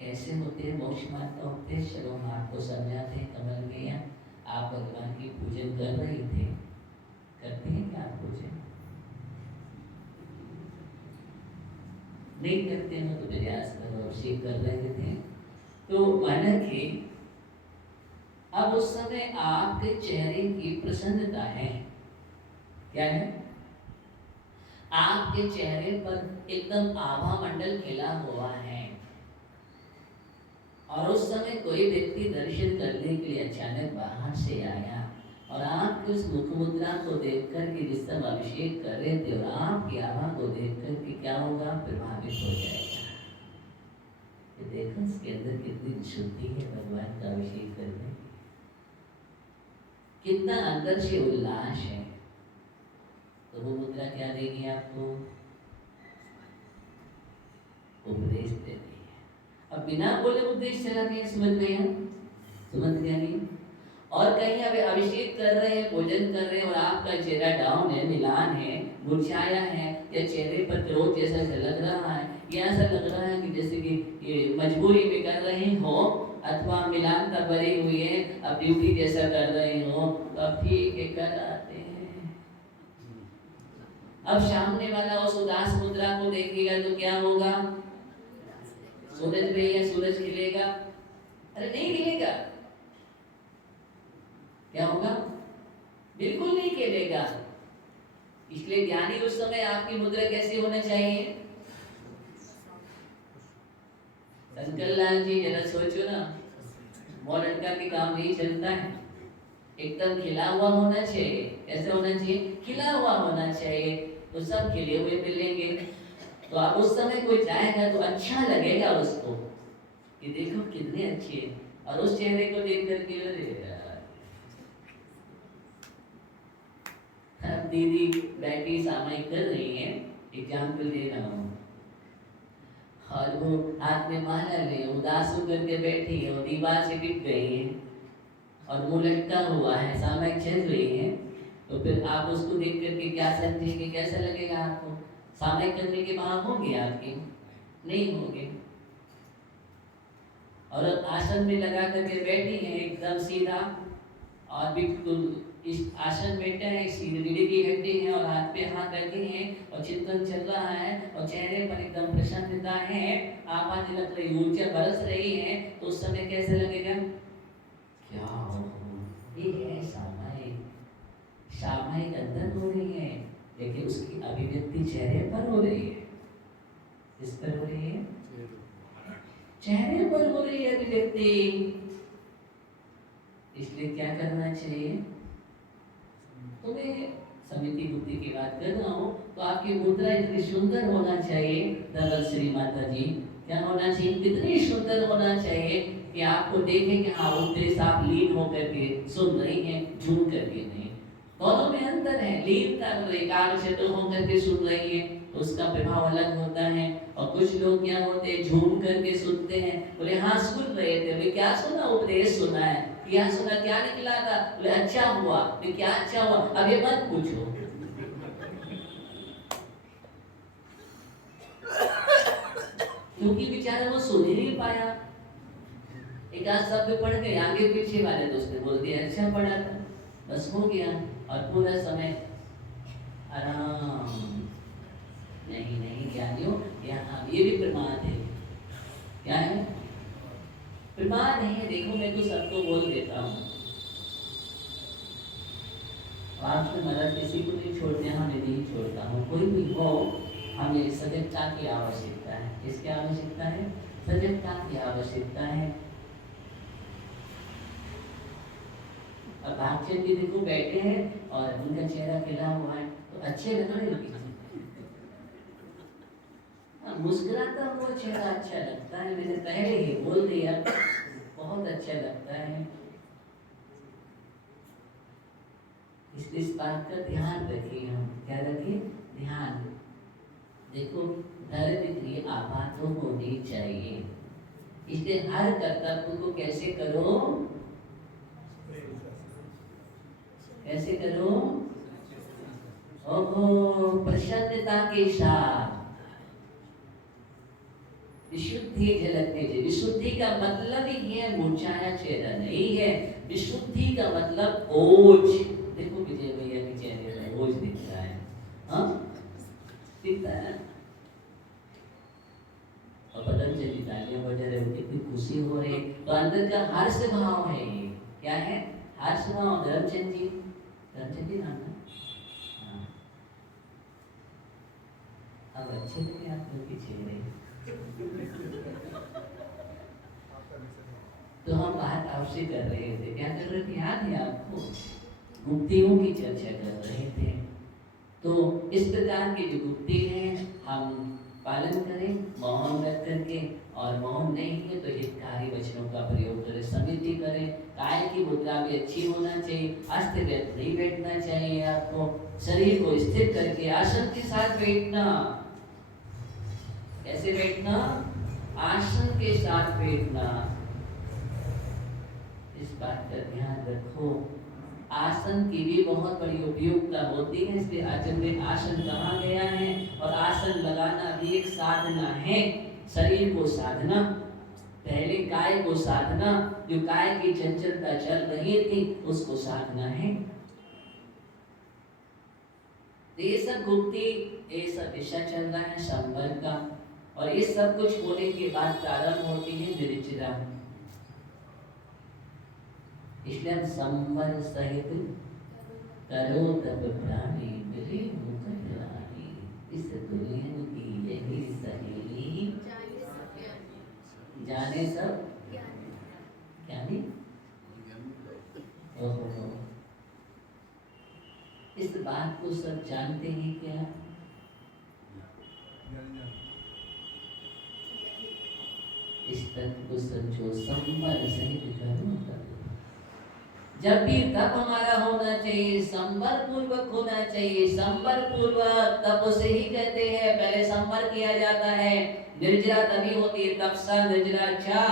कैसे होते हैं मोक्ष मार्ग का उपदेश? चलो हम आपको समझाते हैं। कमल भैया, आप भगवान की पूजन कर रहे थे, करते हैं क्या आप पूजन? नहीं करते हो तो प्रयास करो। अभिषेक कर रहे थे तो माना कि अब उस समय आपके चेहरे की प्रसन्नता है। क्या है? आपके चेहरे पर एकदम आभा मंडल खिला हुआ है और उस समय कोई व्यक्ति दर्शन करने के लिए अचानक बाहर से आया और आपके उस मुख मुद्रा को देख कर के जिस समय अभिषेक कर रहे थे और आपकी आभा को देख कर के क्या होगा? प्रभावित हो जाएगा। ये देखो इसके अंदर कितनी शुद्धि है भगवान का अभिषेक करने, कितना अंदर से उल्लास है। तो वो मुद्रा क्या देगी आपको? उपदेश देती है। अब बिना बोले उपदेश चला गया, समझ गए हम? समझ गया नहीं? और कहीं अब अभिषेक कर रहे हैं, भोजन कर रहे हैं और आपका चेहरा डाउन है, मिलान है, मुरझाया है, या चेहरे पर क्रोध जैसा लग रहा है, या ऐसा लग रहा है कि जैसे कि ये मजबूरी में कर रहे हो अथवा मिलानता भरी हुई है, अब ड्यूटी जैसा कर रहे हो, तो अब ठीक है कर आते हैं। अब सामने वाला उस उदास मुद्रा को देखेगा तो क्या होगा? सूरज भैया सूरज खिलेगा? अरे नहीं खिलेगा। क्या होगा? बिल्कुल नहीं खिलेगा। इसलिए ज्ञानी उस समय आपकी मुद्रा कैसी होना चाहिए? शंकर लाल जी जरा सोचो ना, मॉडर्न का भी काम नहीं चलता है। एकदम खिला हुआ होना चाहिए। कैसे होना चाहिए? खिला हुआ होना चाहिए। तो सब खिले हुए मिलेंगे तो आप उस समय कोई जाएगा तो अच्छा लगेगा उसको, ये देखो कितने अच्छे। और उस चेहरे को देख करके अब दीदी बैठी सामायिक कर रही है, एग्जाम्पल दे रहा हूँ, और वो हाथ में माला ले उदास होकर के बैठी है और दीवार से टिक गई है और मुंह लटका हुआ है, सामायिक चल रही है। तो फिर आप उसको देख करके क्या समझेंगे? कैसा लगेगा आपको? सामायिक करने के भाव होंगे आपके? नहीं होंगे। और अब आसन में लगा करके बैठी है एकदम सीधा और बिल्कुल इस आसन बैठा है, रीढ़ की हड्डी है और हाथ पे हाथ रखे हैं और चिंतन चल रहा है और चेहरे पर एकदम प्रसन्नता है, आवाज लग रही, ऊर्जा बरस रही है। तो उस समय कैसे लगेगा? क्या हो ये है? सामायिक अंदर हो रही है, लेकिन उसकी अभिव्यक्ति चेहरे पर हो रही है। किस पर हो रही है? चेहरे पर हो रही है अभिव्यक्ति। इसलिए क्या करना चाहिए? तो मैं समिति बुद्धि की बात कर रहा हूँ, तो आपकी मुद्रा इतनी सुंदर होना चाहिए। दरअसल श्री माता जी क्या होना चाहिए? कितनी सुंदर होना चाहिए कि आपको देखें कि हाँ उपदेश आप लीन होकर के सुन रही हैं, झूम करके नहीं। दोनों में अंतर है। लीनता एकाग्र होकर के सुन रही है तो उसका प्रभाव अलग होता है। और कुछ लोग क्या होते हैं? झूम करके सुनते हैं। बोले हाँ सुन रहे थे, बोले क्या सुना? उपदेश सुना है। क्या सुना? क्या निकला था? बोले अच्छा हुआ। बोले क्या अच्छा हुआ? अब ये मत पूछो। क्योंकि बेचारा वो सुन ही नहीं पाया। एक आध शब्द पढ़ के आगे पीछे वाले दोस्त ने बोल दिया अच्छा पढ़ा था, बस हो गया। और पूरा समय आराम। नहीं ज्ञानियों, यहाँ ये भी प्रमाद है। क्या है? प्रमाद है। देखो मैं तो सबको बोल देता हूँ, आपसे मदद किसी को नहीं छोड़ते, हमें नहीं छोड़ता हूँ। कोई भी हो, हमें सजगता की आवश्यकता है। किसकी आवश्यकता है? सजगता की आवश्यकता है। अब भागचंद जी देखो बैठे हैं और उनका चेहरा खिला हुआ है तो अच्छे लग रहे हैं। मुस्कुराता हुआ चेहरा अच्छा लगता है, मैंने पहले ही बोल दिया, बहुत अच्छा लगता है। इसलिए इस बात का ध्यान रखिए, हम क्या रखिए, ध्यान। देखो धर्म की आभा तो होनी चाहिए, इसलिए हर कर्तव्य को कैसे करो, कैसे करो, ओहो प्रसन्नता के साथ, विशुद्धि झलकने चाहिए। विशुद्धि का मतलब ही है मुरझाया चेहरा नहीं है, विशुद्धि का मतलब ओज। देखो विजय भैया के चेहरे में ओज दिख रहा है, हाँ दिखता है। और पतंजलि तालियां बजा रहे हो, कितनी खुशी हो रही है, तो अंदर का हर्ष भाव है। ये क्या है, हर्ष भाव। धर्मचंद जी, धर्मचंद जी नाम है, हाँ। अब अच्छे लगे आप लोग के चेहरे। तो हम बात आपसे कर रहे थे, क्या कर रहे थे याद है आपको, गुप्तियों की चर्चा कर रहे थे। तो इस प्रकार की जो गुप्ति है हम पालन करें मौन रख करके, और मौन नहीं है तो हितकारी वचनों का प्रयोग करें, समिति करें। काय की मुद्रा भी अच्छी होना चाहिए, अस्त व्यस्त नहीं बैठना चाहिए आपको, शरीर को स्थिर करके आसन के साथ बैठना। कैसे बैठना, आसन के साथ बैठना, इस बात का ध्यान रखो। आसन की भी बहुत बड़ी उपयोगिता होती है, इसलिए आचरण में आसन कहा गया है, और आसन लगाना भी एक साधना है। शरीर को साधना, पहले काय को साधना, जो काय की चंचलता चल रही थी उसको साधना है। ये सब गुप्ति, ये सब विषय चल रहा है संपर्क का, और ये सब कुछ होने के बाद प्रारंभ होती है निर्जरा। इसलिए हम संवर सहित करो तब प्राणी मिले मुकरानी, इस दुनिया की यही सहेली, जाने सब ज्ञानी। ओहो, इस बात को सब जानते हैं क्या, इस तत्व को समझो, संवर सहित करो तब। जब भी तप हमारा होना चाहिए संवर पूर्वक होना चाहिए, संवर पूर्वक तप उसे ही कहते हैं, पहले संवर किया जाता है। निर्जरा तभी होती है, तप सा निर्जरा अच्छा,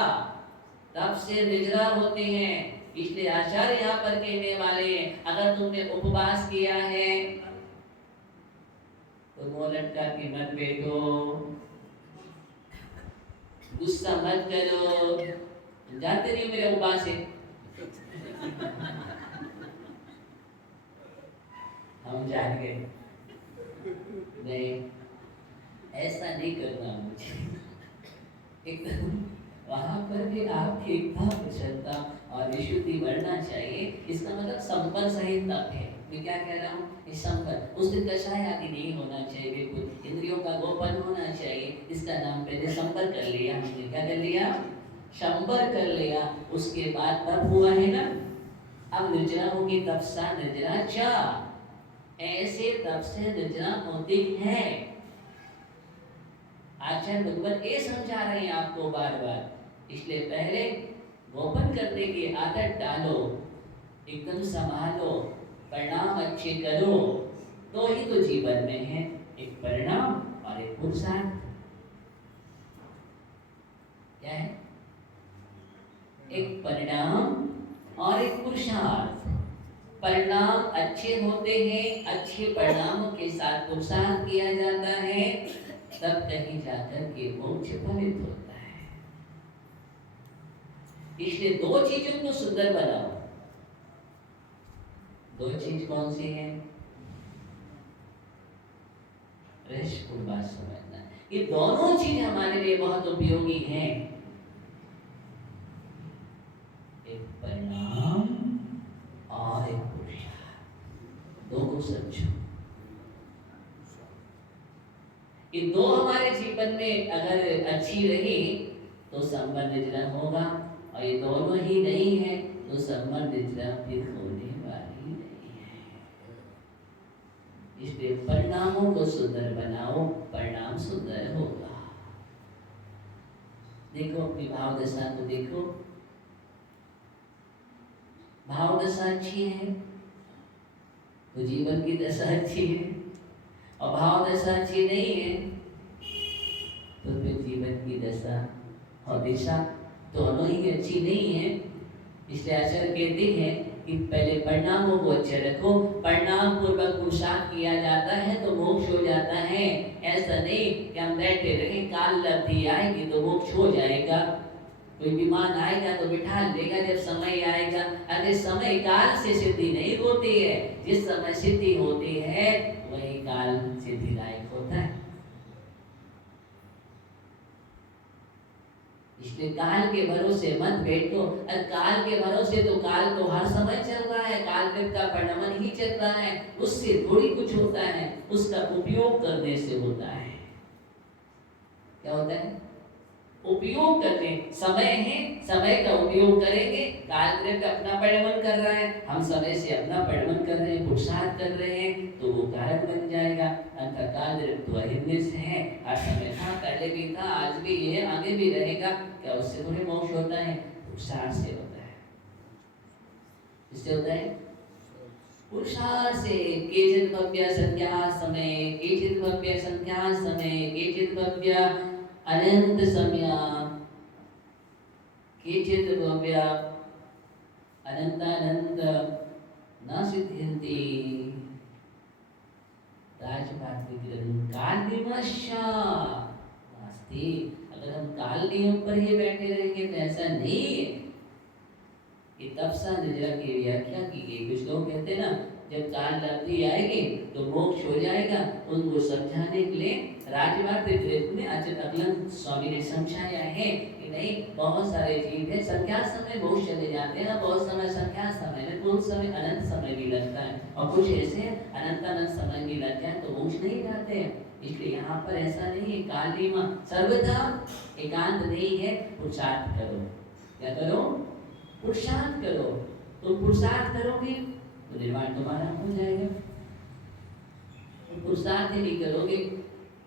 तप से निर्जरा होते हैं। इसलिए आचार्य यहाँ पर कहने वाले, अगर तुमने उपवास किया है तो मुंह लटका के मत बैठो, गुस्सा मत करो, जानते नहीं मेरे उपवास है, हम जान गए, नहीं ऐसा नहीं करना मुझे। एकदम वहां पर भी आपकी एकदम प्रसन्नता और विशुद्धि बढ़ना चाहिए। इसका मतलब संपन्न सहित तप है। मैं क्या कह रहा हूँ, इस संपन्न, उस दिन कषाय आदि नहीं होना चाहिए, बिल्कुल इंद्रियों का गोपन होना चाहिए। इसका नाम पहले संपर्क कर लिया हमने, क्या कर लिया, संपर्क कर लिया, उसके बाद तब हुआ है ना। अब निर्जरा होगी, तप सा निर्जरा चा, ऐसे तप से निर्जरा होती है। आचार्य भगवत ये समझा रहे हैं आपको बार बार, इसलिए पहले गोपन करने की आदत डालो, एकदम संभालो, परिणाम अच्छे करो, तो ही तो जीवन में है एक परिणाम और एक पुरुषार्थ। क्या है, एक परिणाम और एक पुरुषार्थ। परिणाम अच्छे होते हैं, अच्छे परिणामों के साथ पुरुषार्थ किया जाता है, तब कहीं जाकर के मोक्ष फलित होता है। इसलिए दो चीजों को सुंदर बनाओ। दो चीज कौन सी है, बात समझना, ये दोनों चीज हमारे लिए बहुत उपयोगी हैं। एक परिणाम और एक पुरुषार्थ, दो को समझो। ये दो हमारे जीवन में अगर अच्छी रही तो संबंध निजरा होगा, और ये दोनों ही नहीं है तो संबंध निजरा फिर होने वाली नहीं है। इसलिए परिणामों को सुंदर बनाओ, परिणाम सुंदर होगा। देखो अपनी भाव दशा को देखो, भाव दशा अच्छी है तो जीवन की दशा अच्छी है, और भाव दशा अच्छी नहीं है तो फिर जीवन की दशा और दिशा दोनों ही अच्छी नहीं है। इसलिए आचार्य कहते हैं कि पहले परिणामों को अच्छे रखो, परिणाम पूर्वक पुरुषार्थ किया जाता है तो मोक्ष हो जाता है। ऐसा नहीं कि हम बैठे रहे, काल लब्धि आएगी तो मोक्ष हो जाएगा, कोई विमान आएगा तो बिठा लेगा जब समय आएगा। अरे समय काल से सिद्धि नहीं होती है, जिस समय सिद्धि होती है वही काल सिद्धिदायक होता है। इसलिए काल के भरोसे मत बैठो। और काल के भरोसे तो काल तो हर समय चल रहा है, काल का परिणमन ही चल रहा है, उससे थोड़ी कुछ होता है, उसका उपयोग करने से होता है। क्या होता है? उपयोग करने, समय है, समय का उपयोग करेंगे। काल का अपना परिणमन कर रहा है, हम समय से अपना परिणमन कर रहे हैं, पुरुषार्थ कर रहे हैं, तो वो कारक बन जाएगा। अंतकाल तो अहिर्निश है, हर समय था, पहले भी था, आज भी है, आगे भी रहेगा। क्या उससे थोड़ी मोक्ष होता है? पुरुषार्थ से होता है। किससे होता है? पुरुषार्थ से। केचित् भव्य संख्या समय, केचित् भव्य संख्या समय, केचित् भव्य अनंत समय, केचित् भव्य अनंतानंत न सिद्ध्यन्ति। काल विमर्शा नास्ति। अगर हम काल नियम पर ही बैठे रहेंगे तो ऐसा नहीं है। ये तपसा निद्रा की व्याख्या की गई। कुछ लोग कहते हैं ना, जब काल लब्धि आएगी तो मोक्ष हो जाएगा, उनको समझाने के लिए राजवार्ते में आचार्य अकलन स्वामी ने समझाया है कि नहीं, बहुत सारे जीव है, संख्या समय मोक्ष चले जाते हैं, बहुत समय संख्या समय में, बहुत समय अनंत समय भी लगता है, और कुछ ऐसे अनंत समय भी लग जाए तो मोक्ष नहीं जाते हैं। इसलिए यहाँ पर ऐसा नहीं है, काली माँ सर्वथा एकांत नहीं है। पुरुषार्थ करो। क्या करो? पुरुषार्थ करो। तो पुरुषार्थ करोगे तो निर्वाण तुम्हारा हो जाएगा। पुरुषार्थ ही नहीं करोगे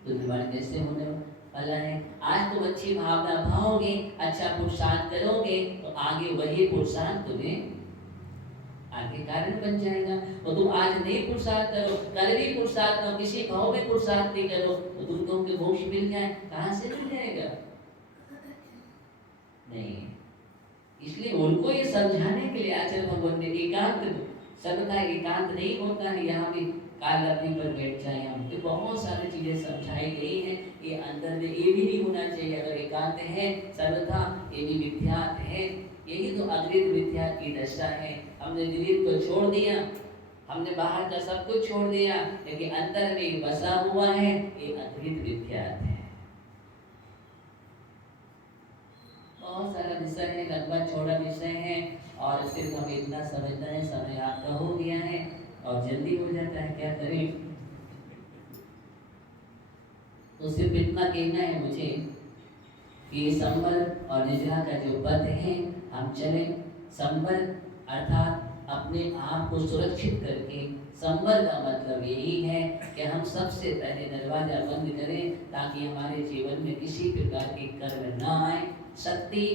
तो निर्वाण कैसे होने वाला है? आज तुम अच्छी भावना भाओगे, अच्छा पुरुषार्थ करोगे तो आगे वही पुरुषार्थ तुम्हें आगे कारण बन जाएगा। और तुम आज नहीं पुरुषार्थ करो, कल भी पुरुषार्थ करो, किसी भाव में पुरुषार्थ नहीं करो तो तुम कहोगे मोक्ष मिल जाए, कहाँ से मिल जाएगा? नहीं। इसलिए उनको ये समझाने के लिए आचार्य भगवान ने एकांत, सबका एकांत नहीं होता है। यहाँ भी काल लब्धि पर बैठ जाए, हम तो बहुत सारी चीजें समझाई गई हैं। ये अंदर में ये भी नहीं होना चाहिए। अगर एकांत है सर्वथा, ये भी विद्यात है। यही तो अद्वैत विद्यात की दशा है। हमने दिलीप को छोड़ दिया, हमने बाहर का सब कुछ छोड़ दिया, लेकिन अंदर में बसा हुआ है, ये अद्वैत विद्यात है। बहुत सारा विषय है, लंबा चौड़ा विषय है, और सिर्फ हमें इतना समझना है, समय आपका हो गया है और जल्दी हो जाता है, क्या करें। तो सिर्फ इतना कहना है मुझे कि संवर और निद्रा का जो पद है, हम चले संवर अर्थात अपने आप को सुरक्षित करके। संवर का मतलब यही है कि हम सबसे पहले दरवाजा बंद करें ताकि हमारे जीवन में किसी प्रकार की कर्म ना आए। शक्ति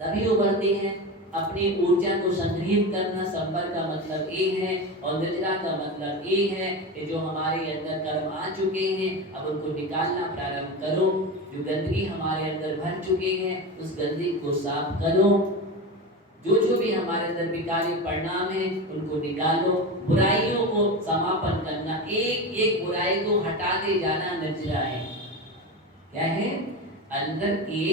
तभी उभरती है, अपनी ऊर्जा को संग्रहित करना संवर का मतलब ये है। और निद्रा का मतलब ये है कि जो हमारे अंदर कर्म आ चुके हैं अब उनको निकालना प्रारंभ करो। जो गंदगी हमारे अंदर भर चुके हैं उस गंदगी को साफ करो। जो भी हमारे अंदर विकारी परिणाम है उनको निकालो। बुराइयों को समापन करना, एक एक बुराई को हटाते जाना निद्रा है। क्या है? अंदर की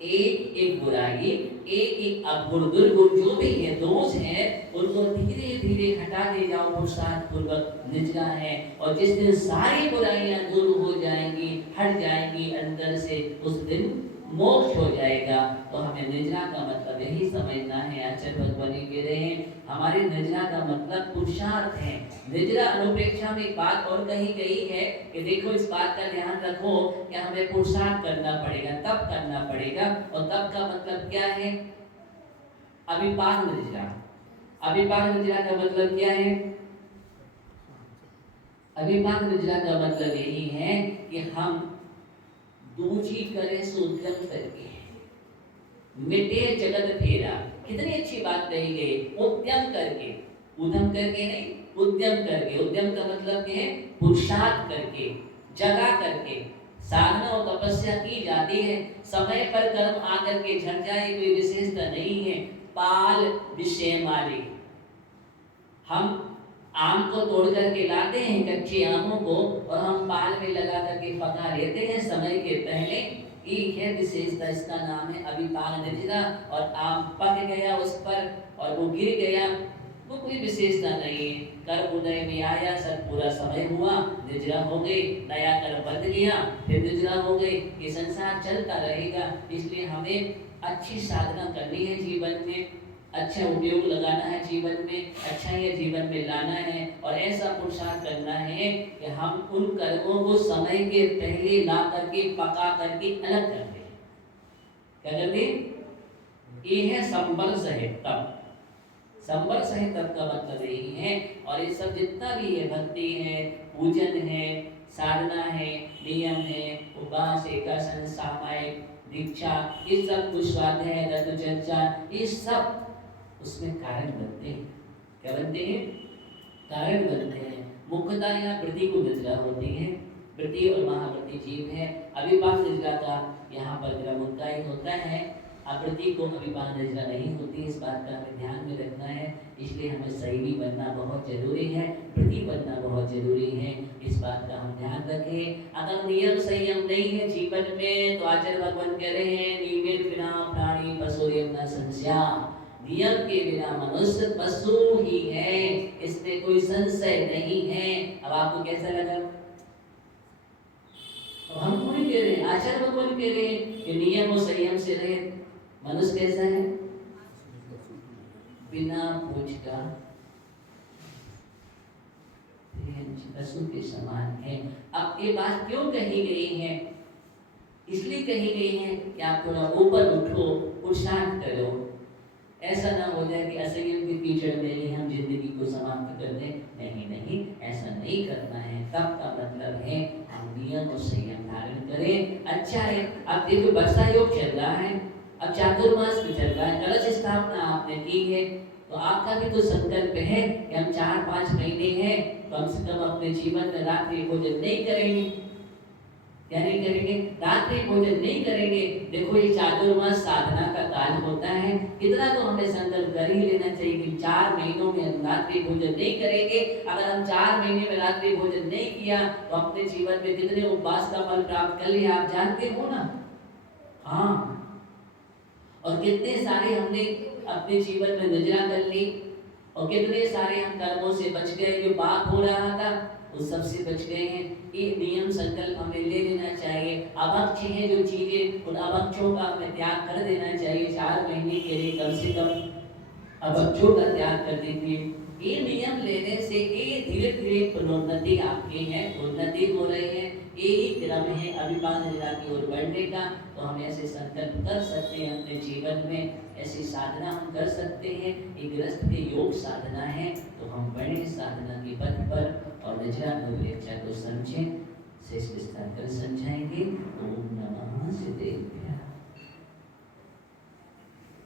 एक एक बुराई, एक एक अवगुण दुर्गुण जो भी है, दोष है, उनको धीरे धीरे हटाते जाओ। पुरुषार्थ पूर्वक निद्रा है। और जिस दिन सारी बुराइयां दूर हो जाएंगी, हट जाएंगी अंदर से, उस दिन मोक्ष हो जाएगा। तो हमें निद्रा का मतलब यही समझना है। आचार्य भगवान कह रहे हैं हमारी निद्रा का मतलब पुरुषार्थ है। निद्रा अनुप्रेक्षा में एक बात और कही गई है कि देखो, इस बात का ध्यान रखो कि हमें पुरुषार्थ करना पड़ेगा, तप करना पड़ेगा। और तप का मतलब क्या है? अभिपाक निद्रा। अभिपाक निद्रा का मतलब क्या है? अभिपाक निद्रा का मतलब यही है कि हम दूजी करें सो उद्यम करके मिटे जगत फेरा। कितनी अच्छी बात कही गई, उद्यम करके, उद्यम करके नहीं, उद्यम करके। उद्यम का मतलब क्या है, पुरुषार्थ करके, जगा करके साधना और तपस्या की जाती है। समय पर कर्म आकर के झड़ जाए कोई विशेषता नहीं है। पाल विषय माली, हम आम को तोड़ करके लाते हैं, कच्चे आमों को, और हम पाल में लगा करके पका लेते हैं समय के पहले। एक है विशेषता, इसका नाम है अभी पाक निर्जरा, और आम पक गया उस पर और वो गिर गया, वो कोई विशेषता नहीं है। कर्म उदय में आया, सब पूरा समय हुआ, निर्जरा हो गई, नया कर्म बंध गया, फिर निर्जरा हो गई। ये संसार चलता रहेगा। इसलिए हमें अच्छी साधना करनी है जीवन में, अच्छा उपयोग लगाना है जीवन में, अच्छा ये जीवन में लाना है, और ऐसा पुरुषार्थ करना है कि हम उन कर्मों को समय के पहले ला करके पका करके अलग कर दें। क्या कर दें? ये है संबल सहित तप। संबल सहित तप का मतलब यही है। और ये सब जितना भी है, भक्ति है, पूजन है, साधना है, नियम है, उपवास, एकासन, सामायिक, दीक्षा, ये सब कुछ, स्वाध्याय, तत्व चर्चा, ये सब उसमें कारण बनते हैं। क्या बनते हैं? कारण बनते हैं। मुख्यतः यहाँ वृत्ति को निर्जरा होती है, वृत्ति और महावृत्ति जीव है। अभिपाक निर्जरा का यहाँ पर जरा मुद्दा ही होता है, आवृत्ति को अभिपाक निर्जरा नहीं होती। इस बात का हमें ध्यान में रखना है। इसलिए हमें सही बनना बहुत जरूरी है, वृत्ति बनना बहुत जरूरी है। इस बात का हम ध्यान रखें। अगर नियम संयम नहीं है जीवन में, तो आचार्य भगवान कह रहे हैं, नियमित बिना प्राणी पशुर्यम न संस्या। नियम के बिना मनुष्य पशु ही है, इसमें कोई संशय नहीं है। अब आपको कैसा लगा? अब हम थोड़ी कह रहे हैं, आचार्य भगवान कह रहे हैं कि नियम और संयम से रहे। मनुष्य कैसा है? बिना पूछ का पशु के समान है। अब ये बात क्यों कही गई है? इसलिए कही गई है कि आप थोड़ा ऊपर उठो, पुरुषार्थ करो। ऐसा ना हो जाए कि असंयम के कीचड़ में ही हम जिंदगी को समाप्त कर दें। नहीं नहीं, ऐसा नहीं करना है। तब का मतलब है हम नियम और संयम धारण करें। अच्छा है, अब देखो वर्षा योग चल रहा है, अब चातुर्मास भी चल रहा है, कलश स्थापना आपने की है, तो आपका भी तो संकल्प है कि हम 4-5 महीने हैं, कम से कम अपने जीवन में रात्रि भोजन नहीं करेंगे। क्या नहीं करेंगे? रात्रि भोजन नहीं करेंगे। देखो ये चातुर्मास साधना का काल होता है, इतना तो हमें संकल्प कर ही लेना चाहिए कि 4 महीनों में हम रात्रि भोजन नहीं करेंगे। अगर हम 4 महीने में रात्रि भोजन नहीं किया तो अपने जीवन में कितने उपवास का फल प्राप्त कर लिया आप जानते हो ना? हाँ, और कितने सारे हमने अपने जीवन में निर्जरा कर ली, और कितने सारे हम कर्मों से बच गए। जो पाप हो रहा था उस सब से बच गए हैं। ये नियम संकल्प हमें ले लेना चाहिए। अभक्ष हैं जो चीजें, उन अभक्षों का हमें त्याग कर देना चाहिए। 4 महीने के लिए कम से कम अभक्षों का त्याग कर दीजिए। ये नियम लेने से ये धीरे धीरे प्रोन्नति आपकी है, उन्नति हो रही है। यही क्रम है अभिपाक निर्जरा की ओर बढ़ने का। तो हम ऐसे संकल्प कर सकते हैं अपने जीवन में, ऐसी साधना हम कर सकते हैं। एक गृहस्थ के योग साधना है, तो हम बड़े साधना के पथ पर और निर्जरा को समझें, शेष विस्तार कर समझाएंगे। तो